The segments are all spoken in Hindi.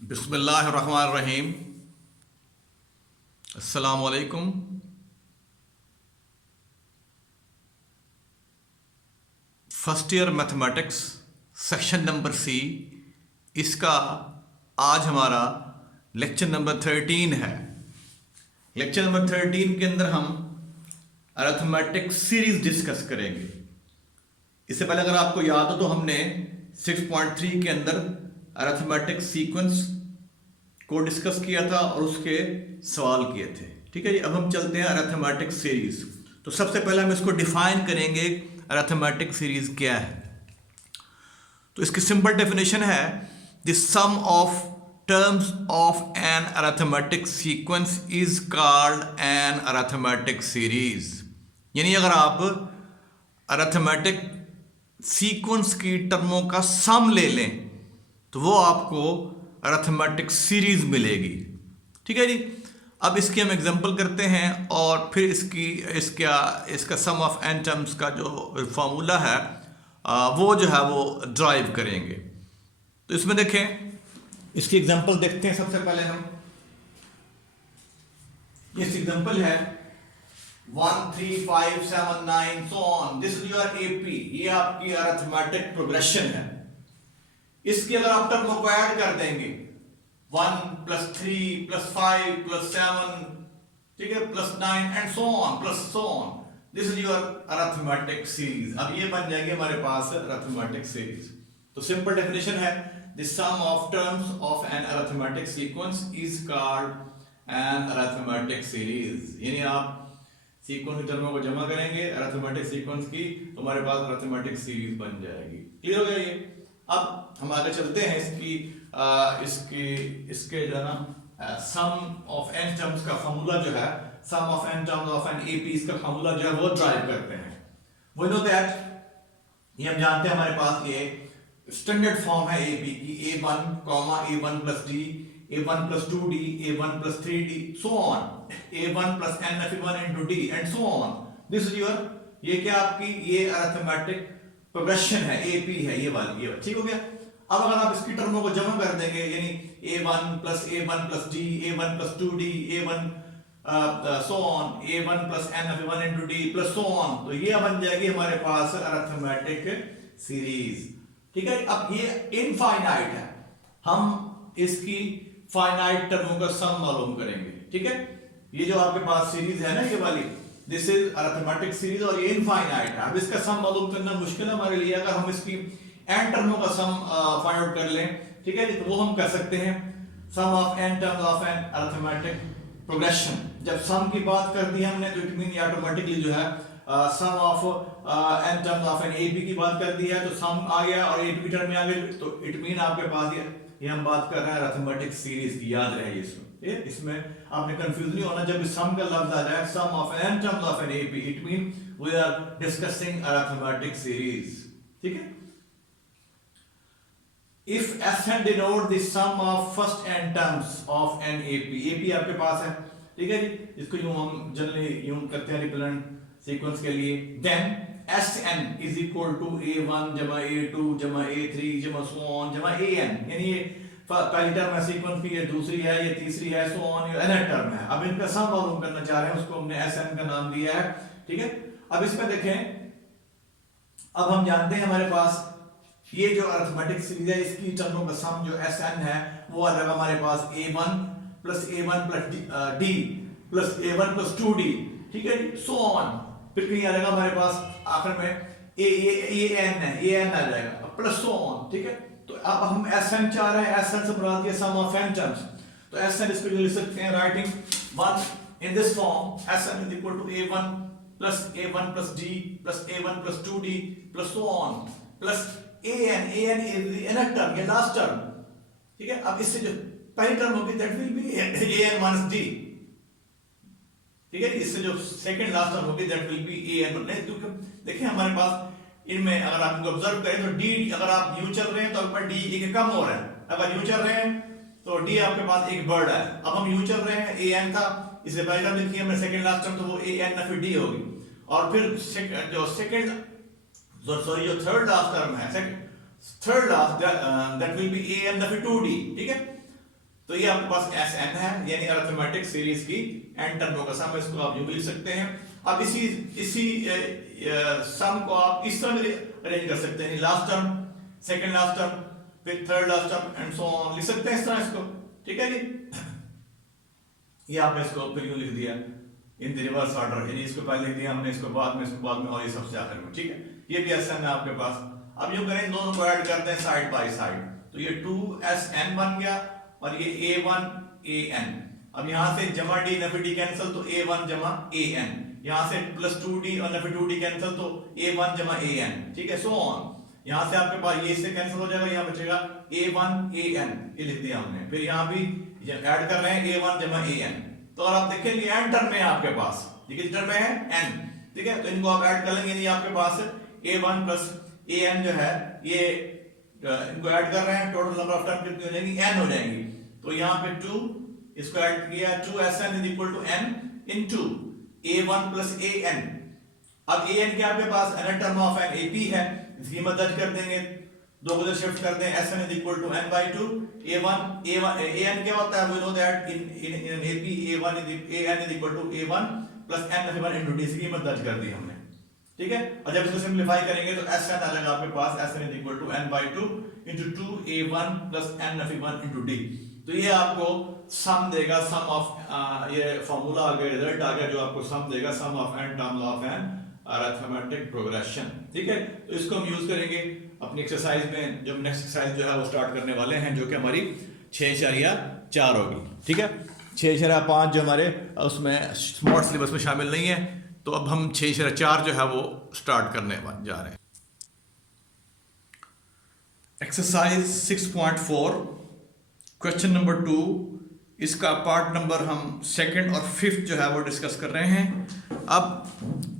बिस्मिल्लाहिर्रहमानिर्रहीम। अस्सलाम वालेकुम। First year mathematics section number C, इसका आज हमारा लेक्चर नंबर 13 है। लेक्चर नंबर 13 के अंदर हम अरिथमेटिक सीरीज डिस्कस करेंगे। इससे पहले अगर आपको याद हो तो हमने 6.3 के अंदर अरिथमेटिक सीक्वेंस को डिस्कस किया था और उसके सवाल किए थे। ठीक है जी, अब हम चलते हैं अरिथमेटिक सीरीज। तो सबसे पहले हम इसको डिफाइन करेंगे, अरिथमेटिक सीरीज क्या है। तो इसकी सिंपल डेफिनेशन है the sum of terms of an arithmetic sequence is called an arithmetic series. यानी अगर आप अरिथमेटिक सीक्वेंस की टर्मों का सम ले लें तो वो आपको अरिथमेटिक सीरीज मिलेगी। ठीक है जी, अब इसकी हम एग्जांपल करते हैं और फिर इसका सम ऑफ एन टर्म्स का जो फॉर्मूला है वो जो है वो ड्राइव करेंगे। तो इसमें देखें, इसकी एग्जांपल देखते हैं। सबसे पहले हम इस एग्जांपल है 1 3 5 7 9 सो on. This is your AP. ये आपकी अरिथमेटिक प्रोग्रेशन है। इसकी अगर आप टर्म को ऐड कर देंगे 1 + 3 + 5 + 7, ठीक है, +9 and so on, this is your arithmetic series. अब ये बन जाएगी हमारे पास अरिथमेटिक सीरीज। तो सिंपल डेफिनेशन है the sum of terms of an arithmetic sequence is called an arithmetic series. यानी आप सीक्वेंस की टर्मों को जमा करेंगे अरिथमेटिक सीक्वेंस की, तो हमारे पास अरिथमेटिक सीरीज बन जाएगी। क्लियर हो गया ये? अब हम आगे चलते हैं। इसके जो है ना सम ऑफ एन टर्म्स का फॉर्मूला जो है, sum of n terms of an AP, इसका फॉर्मूला जो है वो ड्राइव करते हैं। वी नो दैट, ये हम जानते हैं हमारे पास ये स्टैंडर्ड फॉर्म है एपी की, a1, a1 + d, a1 + 2d, a1 + 3d, so on, a1 + n(1) * d and so on. This is your, ये क्या आपकी ये अरिथमेटिक प्रोग्रेशन है, एपी है ये वाली, ये ठीक हो गया। अब अगर आप इसकी टर्मों को जमा कर देंगे, यानी a1 + d, a1 + 2d, a1 so on, a1 + n(1) * d plus so on, तो ये बन जाएगी हमारे पास अरिथमेटिक सीरीज। ठीक है, अब ये इनफाइनाइट है, हम इसकी फाइनाइट टर्मों का सम मालूम करेंगे। ठीक है, ये जो आपके पास सीरीज है ना ये वाली, दिस इज अरिथमेटिक सीरीज और ये इनफाइनाइट है। अब इसका सम मालूम करना मुश्किल है हमारे लिए। अगर हम इसकी एन टर्मों का सम फाइंड आउट कर लें, ठीक है, तो वो हम कर सकते हैं। Sum of n terms of an arithmetic progression, जब सम की बात कर दी हमने तो इट मीन ऑटोमेटिकली जो है sum of n terms of an AP की बात कर दी है, तो सम आ गया और एपी टर्म में आ गया, तो इट मीन आपके पास ये हम बात कर रहे हैं अरिथमेटिक सीरीज की। याद रहे इसमें आपने कंफ्यूज नहीं होना। जब सम का लफ्ज आ जाए, sum of n terms of an AP, it mean we are discussing arithmetic series. ठीक है, if Sn denote the sum of first n terms of an AP, AP आपके पास है, ठीक है जी, इसको यूं हम जनरली यूं करते हैं रिप्रेजेंट सीक्वेंस के लिए, then Sn is equal to a1 a2 a3 so on an। यानी ये पहली टर्म है सीक्वेंस की, ये दूसरी है, ये तीसरी है, सो ऑन, ये nth टर्म है। अब इनका सम मालूम करना चाह रहे हैं, उसको हमने Sn का नाम दिया है। ठीक है, अब इसमें देखें, अब हम जानते हैं हमारे पास ये जो अरिथमेटिक सीरीज है, इसकी टर्मों का सम जो Sn है वो आ जाएगा हमारे पास a1 + a1 + d + a1 + 2d। ठीक है जी, सो ऑन, फिर कहीं आ जाएगा हमारे पास आखिर में an है, an आ जाएगा प्लस सो ऑन। ठीक है, तो अब हम Sn चाह रहे हैं, Sn से मुराद ये सम ऑफ n टर्म्स, तो Sn इसको लिख सकते हैं writing 1 in this form, Sn = a1 + a1 + d + a1 + 2d + so on plus an is the nth term, ये लास्ट टर्म। ठीक है, अब इससे जो पहली टर्म होगी that will be an - d। ठीक है, इससे जो सेकंड लास्ट टर्म होगी दैट विल बी an। नहीं, क्योंकि देखिए हमारे पास इनमें अगर आप इनको ऑब्जर्व करें तो d, अगर आप यूं चल रहे हैं तो आपका d एक कम हो रहा है, अगर यूं चल रहे हैं तो d आपके पास एक बढ़ रहा है। अब हम यूं चल रहे हैं, an था, इससे पहली टर्म लिखी हमने सेकंड लास्ट टर्म, तो वो an फिर d होगी, और फिर जो थर्ड लास्ट टर्म है, third last that will be an फिर 2d। ठीक है, तो ये आपके पास एस एन है, यानी अरिथमेटिक सीरीज की एन टर्मों का सम, इसको आप यूं भी लिख सकते हैं। अब इसी सम को आप इस तरह अरेंज कर सकते हैं, last term, second last term, फिर third last term and so on, लिख सकते हैं इस तरह इसको, ठीक है जी। ये आपने इसको फिर यूं लिख दिया इन द रिवर्स ऑर्डर, यानी इसको पहले लिख दिया हमने, इसको बाद में और ये सबसे आखिर में, ठीक है। ये भी एस एन है आपके पास। अब यूं करें, इन दोनों को ऐड करते हैं साइड बाय साइड, तो ये 2SN बन गया और ये A1AN। अब यहां से जमा डी नफी डी कैंसिल, तो A1 जमा AN, यहां से प्लस 2D और नफी 2D कैंसिल, तो A1 जमा AN, ठीक है, सो ऑन। यहां से आपके पास ये इससे कैंसिल हो जाएगा, यहां बचेगा A1AN, ये लिख दिया हमने। फिर यहां भी ऐड कर रहे हैं A1 जमा AN, तो और आप देखेंगे एन टर्म में है आपके पास, ये किस टर्म में है, n, ठीक है। तो इनको आप ऐड कर लेंगे, ये आपके पास A1 प्लस AN जो है, ये इनको ऐड कर रहे हैं, टोटल नंबर ऑफ टर्म कितनी हो जाएंगी, n हो जाएंगी। तो यहाँ पे 2, इसको ऐड किया, 2SN is equal to n into A1 plus AN। अब AN के आपके पास another term of an AP है, इसकी मदद कर देंगे, दो को शिफ्ट कर दें, SN is equal to n/2 A1 AN क्या होता है, we know that in AP AN is equal to A1 plus n/1 into D, इसकी मदद कर दी हमने, ठीक है। और जब इसको सिंपलीफाई करेंगे तो SN आ जाएगा आपके पास, SN is equal to n/2 into 2A1 plus n/1 into D। तो ये आपको सम देगा, सम ऑफ ये फार्मूला आ गया, रिजल्ट आ गया जो आपको सम देगा, sum of n term of an arithmetic progression, ठीक है। तो इसको हम यूज करेंगे अपनी एक्सरसाइज में, जब नेक्स्ट एक्सरसाइज जो है वो स्टार्ट करने वाले हैं, जो कि हमारी 6.4 होगी, ठीक है। 6.5 जो हमारे उसमें स्मार्ट सिलेबस में शामिल नहीं है, तो अब हम 6.4 जो है वो स्टार्ट करने जा रहे हैं। एक्सरसाइज 6.4 क्वेश्चन नंबर 2, इसका पार्ट नंबर हम सेकंड और फिफ्थ जो है वो डिस्कस कर रहे हैं। अब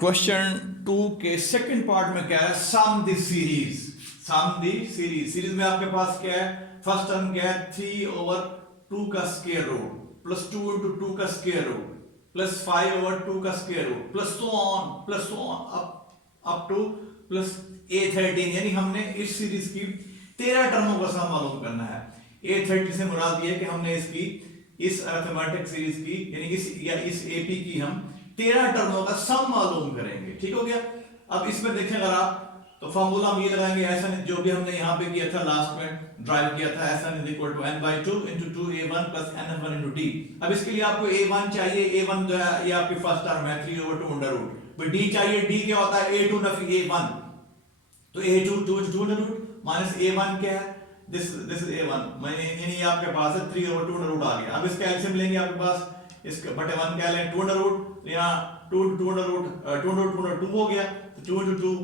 क्वेश्चन 2 के सेकंड पार्ट में क्या है, sum the series, sum the series. Series में आपके पास क्या है, फर्स्ट टर्म क्या है, 3/2 का स्क्वायर रूट प्लस 2 into 2 का स्क्वायर रूट प्लस 5/2 का square root plus so on up to plus A13, यानी हमने इस सीरीज की 13 टर्मों का सम मालूम करना है। A30 से मुराद ये है कि हमने इसकी, इस अरिथमेटिक सीरीज की, यानी इस AP की हम 13 टर्मों का सम मालूम करेंगे, ठीक हो गया। अब इसमें देखें अगर आप, तो फॉर्मूला हम ये लगाएंगे, ऐसा जो भी हमने यहाँ पे किया था, लास्ट में ड्राइव किया था, SN is equal to n/2 into 2A1 plus n/1 into D। अब इसके लिए आपको A1 चाहिए, A1 जो है ये आपकी फर्स्ट टर्म है, 3/2 अंडर रूट। फिर D चाहिए, D क्या होता है, A2 नफी A1, तो A2 2 under root minus A1 क्या है, दिस इज A1, यानी आपके पास है 3/2 अंडर रूट आ गया। अब इसका एलसीएम लेंगे, आपके पास इसका बटे 1 क्या लें, 2 अंडर रूट, तो यहाँ 2 अंडर रूट 2 हो गया, तो 2 into 2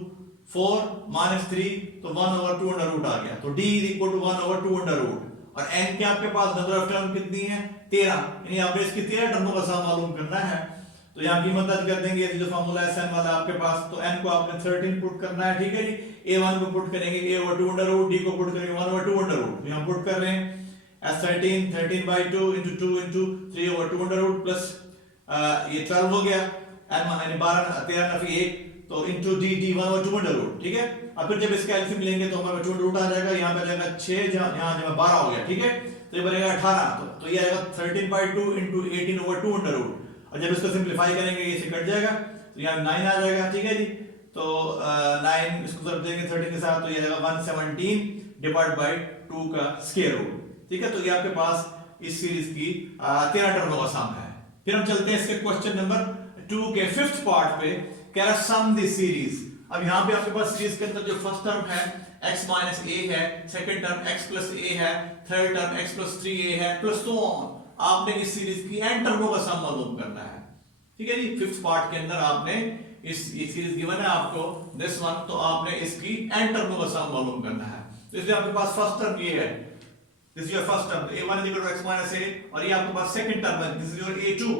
4 minus 3, तो 1/2 अंडर रूट आ गया। तो D is equal to 1/2 under root, और n के आपके पास नंबर ऑफ टर्म कितनी है, 13, यानी आपने इसकी 13 टर्मों का सम मालूम करना है। तो यहाँ की मदद कर देंगे, जो फार्मूला है SN वाला आपके पास, तो n को आपने 13 पुट करना है, ठीक है जी। A1 को पुट करेंगे A/2 अंडर रूट, D को पुट करेंगे 1/2 अंडर रूट, यहाँ पुट कर रहे हैं S13 13/2 into 2 into 3/2 under root plus ये 12 हो गया, n यानी 12 13 नफी 1, तो इनटू D 1/2 अंडर रूट, ठीक है। अब फिर जब इसका एलसीएम लेंगे तो हमारे 2 रूट आ जाएगा, यहाँ पे आ जाएगा 6, यहाँ जब 12 हो गया, ठीक है। तो ये बनेगा 18, तो ये आएगा 13/2 into 18/2 अंडर रूट, और जब इसको सिंपलीफाई करेंगे ये कट जाएगा, तो यहाँ 9 आ जाएगा, ठीक है जी। तो 9 इसको जब देंगे 13 के साथ, तो ये आएगा 117 डिवाइड बाय 2 का स्क्वायर रूट, ठीक है। तो ये आपके पास इस सीरीज की 13 टर्मों का सम है। फिर हम चलते हैं इसके क्वेश्चन नंबर 2 के फिफ्थ पार्ट पे, कह रहा सम द सीरीज। अब यहाँ पे आपके पास सीरीज के अंदर जो फर्स्ट टर्म है x माइनस a है, second term x plus a है, third term x plus 3a है, प्लस सो ऑन। आपने इस सीरीज की n टर्मों का सम मालूम करना है, ठीक है जी। फिफ्थ पार्ट के अंदर आपने इस सीरीज गिवन है आपको दिस वन, तो आपने इसकी n टर्मों का सम मालूम करना है। तो इसलिए आपके पास फर्स्ट टर्म ये है, this is your first term, a1 equal to x minus a, और ये आपके पास सेकंड टर्म है, this is your a2।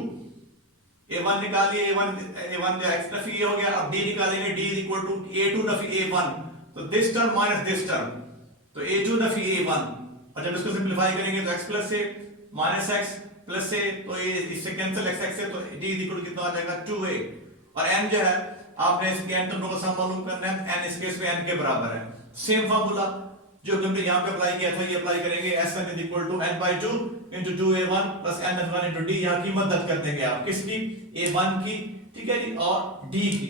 A1 निकालिए, A1 जो x नफी ये हो गया। अब D निकालेंगे, D is equal to A2 नफी A1, तो this term minus this term, तो A2 नफी A1, और जब इसको सिंपलीफाई करेंगे तो x plus a minus x plus a, तो ये इससे कैंसिल x से, तो D इज इक्वल टू कितना आ जाएगा 2a, और n जो है आपने इसके n टर्मों का सम मालूम करना है, n इस केस में n के बराबर है। सेम फार्मूला, जो हमने यहाँ पे अप्लाई किया था ये अप्लाई करेंगे। S1 is equal to n/2 into 2a1 plus n/1 into d। यहाँ कीमत दर्ज कर देंगे आप किसकी, a1 की, ठीक है जी, और d की।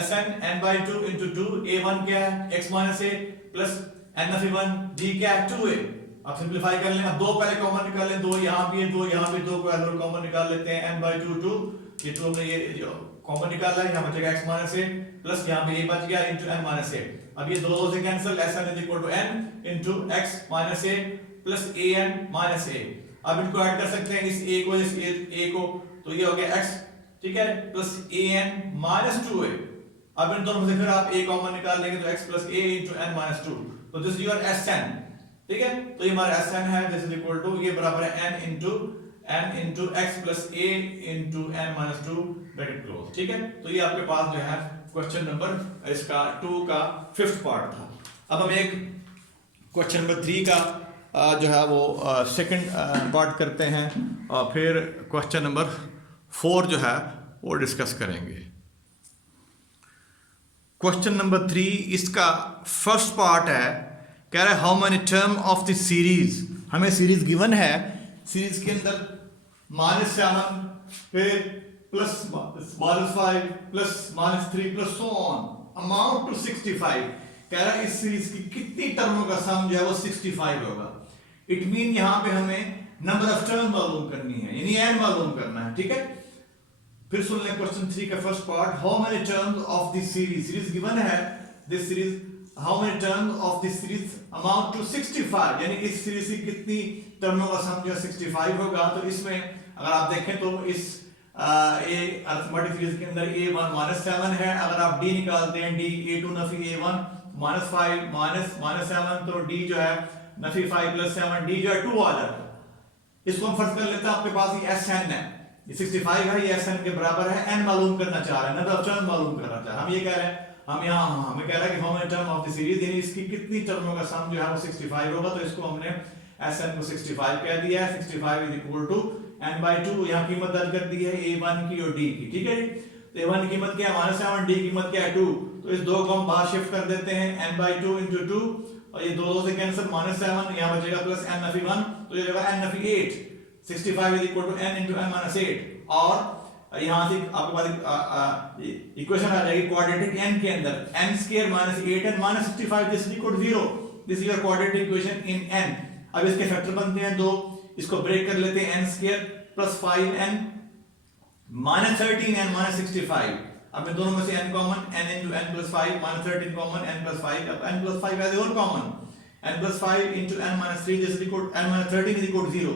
S1 n/2 इंटू 2, a1 क्या है x minus a plus n/1, d क्या है 2a। अब सिंपलीफाई कर लें, अब दो पहले कॉमन निकाल लें, दो यहाँ भी है, दो यहाँ भी, दो को कॉमन निकाल लेते हैं। n/2 2, ये तो हमने ये कॉमन निकाला है, यहाँ बचेगा x माइनस a प्लस यहाँ पे a बच गया इंटू n माइनस a। अब ये दो से cancel, S1 is equal to n into x minus a plus an minus a। अब इनको ऐड कर सकते हैं इस a को, इस a को, तो ये हो गया x, ठीक है, प्लस an माइनस 2a। अब इन दोनों में से फिर आप a कॉमन निकाल लेंगे तो x plus a into n minus 2। तो दिस इज योर Sn, ठीक है, तो ये हमारा Sn है, दिस इज इक्वल टू, ये बराबर है n into x plus a into n minus 2 bracket close, ठीक है। तो ये आपके पास जो है क्वेश्चन नंबर इसका 2 का 5th पार्ट था। अब हम एक क्वेश्चन नंबर 3 का जो है वो सेकंड पार्ट करते हैं और फिर क्वेश्चन नंबर 4 जो है वो डिस्कस करेंगे। क्वेश्चन नंबर 3 इसका फर्स्ट पार्ट है, कह रहा है how many term of the series. हमें सीरीज गिवन है, सीरीज के अंदर -7 फिर plus -5 plus -3 plus so on amount to 65। कह रहा है इस सीरीज की कितनी टर्मों का सम जो है वो 65 होगा। इट मीन यहाँ पे हमें नंबर ऑफ टर्म मालूम करनी है, यानी n मालूम करना है, ठीक है। फिर सुन लें क्वेश्चन 3 का first part, how many terms of this series. Series given है, this series, how many terms of this series amount to 65, यानी इस सीरीज की कितनी टर्मों का सम जो 65 होगा। तो इसमें अगर आप देखें तो इस अरिथमेटिक सीरीज के अंदर a1 -7 है, अगर आप d निकालते हैं, d a2 नफी a1 -5 -7, तो d जो है नफी 5 प्लस 7, d जो है 2 आ जाता है। इसको हम फर्ज कर लेते हैं, आपके पास ये Sn है, ये 65 है, ये Sn के बराबर है, n मालूम करना चाह रहे हैं, नंबर ऑफ टर्म मालूम करना चाह रहे हैं। हम ये कह रहे हैं, हम यहाँ हमें कह रहा है कि how many term of the series, यानी इसकी कितनी टर्मों का सम जो है वो 65 होगा। तो इसको हमने Sn को 65 कह दिया है, 65 इज इक्वल टू n/2, यहाँ कीमत दर्ज कर दी है a1 की और d की, ठीक है जी। तो a1 की कीमत क्या है -7, d की कीमत क्या है 2, तो इस 2 को हम बाहर शिफ्ट कर देते हैं, n/2 इंटू 2, और ये 2 से कैंसिल, -7 यहाँ बचेगा प्लस n/1, तो ये रहेगा n/8। 65 is equal to n into n minus 8, और यहाँ से आपके पास इक्वेशन आ जाएगी क्वाड्रेटिक n के अंदर, n square minus 8n minus 65, this is equal to 0। This is your quadratic equation in n। अब इसके फैक्टर बनते हैं 2, इसको ब्रेक कर लेते हैं, n square plus 5n minus 13n minus 65। अब इन दोनों में से n common, n into n plus 5 minus 13 common, n plus 5, अब n प्लस 5 एज और common, n plus 5 into n minus 3 this is equal n minus 13 is equal to 0।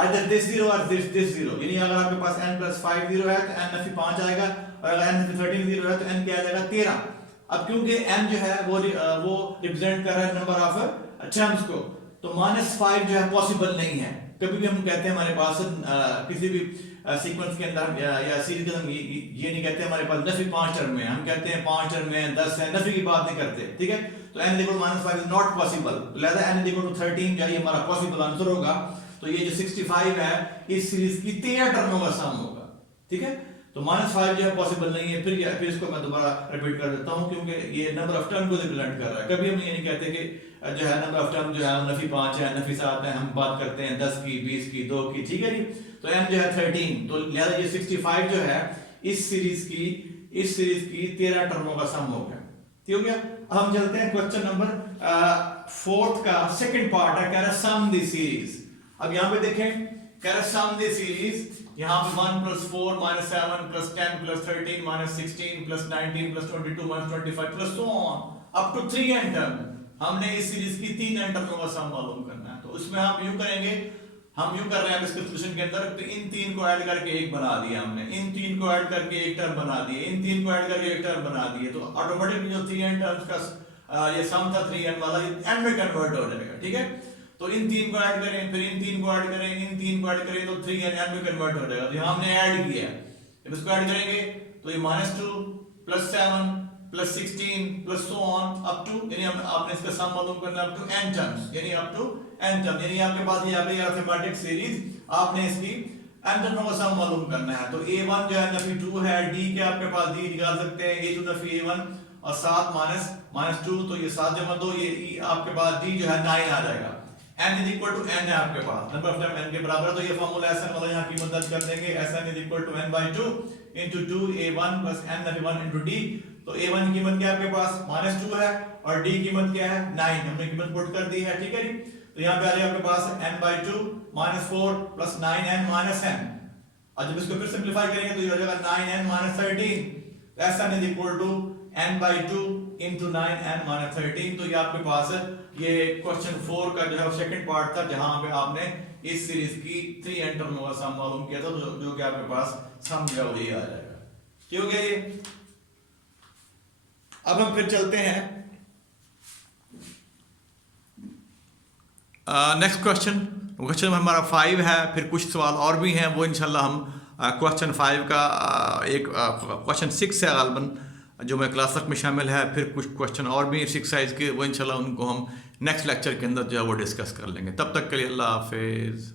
Either this 0 और दिस 0, यानी अगर आपके पास n प्लस 5 0 है तो n नफी 5 आएगा, और अगर n नफी 13 0 है तो n क्या आ जाएगा 13। अब क्योंकि n जो है वो रिप्रेजेंट कर रहा है नंबर ऑफ टर्म्स को, तो -5 जो है पॉसिबल नहीं है। कभी भी हम कहते हैं हमारे पास किसी भी सीक्वेंस के अंदर या सीरीज के अंदर ये नहीं कहते हमारे पास नफी 5 टर्म में, हम कहते हैं 5 टर्म में 10 है, नफी की बात नहीं करते, ठीक है। तो n equal -5 is not possible, लिहाजा n इक्वल टू 13 जो ये हमारा पॉसिबल आंसर होगा। तो ये जो 65 है इस सीरीज की 13 टर्मों का सम होगा, ठीक है। तो -5 जो है पॉसिबल नहीं है। फिर इसको मैं दोबारा रिपीट कर देता हूं, क्योंकि ये नंबर ऑफ टर्म को रिप्रेजेंट कर रहा है। कभी हम ये नहीं कहते कि जो है नंबर ऑफ टर्म जो है नफी 5 है, नफी 7 है, हम बात करते हैं 10 की, 20 की, 2 की, ठीक है जी। तो n जो है 13, तो लिहाजा ये 65 जो है इस सीरीज की 13 टर्मों का सम हो गया, ठीक हो गया। अब हम चलते हैं क्वेश्चन नंबर 4 का सेकंड पार्ट है, कह रहा है सम द सीरीज। अब यहाँ पे देखें, कह रहा है सम द सीरीज, यहाँ पे 1 plus 4 minus 7 plus 10 plus 13 minus 16 plus 19 plus 22 minus 25 plus so on up to 3n term. हमने इस सीरीज की 3n टर्मों का सम मालूम करना है। तो उसमें हम यूं करेंगे, हम यूं कर रहे हैं इसके सॉल्यूशन के अंदर, तो इन 3 को ऐड करके एक बना दिया हमने, इन 3 को ऐड करके एक टर्म बना दिए, इन 3 को ऐड करके एक टर्म बना दिए, तो ऑटोमेटिकली जो 3n टर्म्स का ये सम था 3n वाला, ये n में कन्वर्ट हो जाएगा, ठीक है। तो इन 3 को ऐड करें, फिर इन 3 को ऐड करें, इन 3 को ऐड करें, तो 3n n में कन्वर्ट हो जाएगा। तो यहाँ हमने ऐड किया, जब इसको ऐड करेंगे तो ये -2 plus 7 plus 16 plus so on up to, यानी आपने इसका सम मालूम करना अप टू n टर्म्स, यानी अप टू n टर्म, यानी आपके पास ये आपकी अरिथमेटिक सीरीज, आपने इसकी n टर्मों का सम मालूम करना है। तो a1 जो है नफी 2 है, d के आपके पास d निकाल सकते हैं, a2 नफी a1 और 7 माइनस 2, तो ये 7 जमा 2, ये ई आपके पास डी जो है 9 आ जाएगा। n is equal to n है आपके पास, नंबर ऑफ टाइम n के बराबर है, तो ये फार्मूला Sn वाला यहाँ कीमत दर्ज कर देंगे। Sn is equal to n by 2 into 2a1 plus n1 into d। तो a1 की कीमत क्या है आपके पास -2 है और d कीमत क्या है 9, हमने कीमत पुट कर दी है, ठीक है जी। तो यहाँ पे आ जाएगा आपके पास n by 2 -4 plus 9n minus n, और जब इसको फिर सिंप्लीफाई करेंगे तो ये हो जाएगा 9n minus 13। Sn is equal to n by 2 into 9n minus 13। तो ये आपके पास ये क्वेश्चन 4 का जो है सेकंड पार्ट था, जहां पे आपने इस सीरीज की 3n टर्मों का सम मालूम किया था, जो कि आपके पास सम जो है वही आ जाएगा। ठीक हो गया ये। अब हम फिर चलते हैं नेक्स्ट क्वेश्चन हमारा 5 है, फिर कुछ सवाल और भी हैं, वो इंशाल्लाह हम क्वेश्चन 5 का एक क्वेश्चन 6 है गालबन जो मैं क्लास तक में शामिल है, फिर कुछ क्वेश्चन और भी 6 साइज के, वो इंशाल्लाह उनको हम नेक्स्ट लेक्चर के अंदर जो है वो डिस्कस कर लेंगे। तब तक के लिए अल्लाह हाफिज़।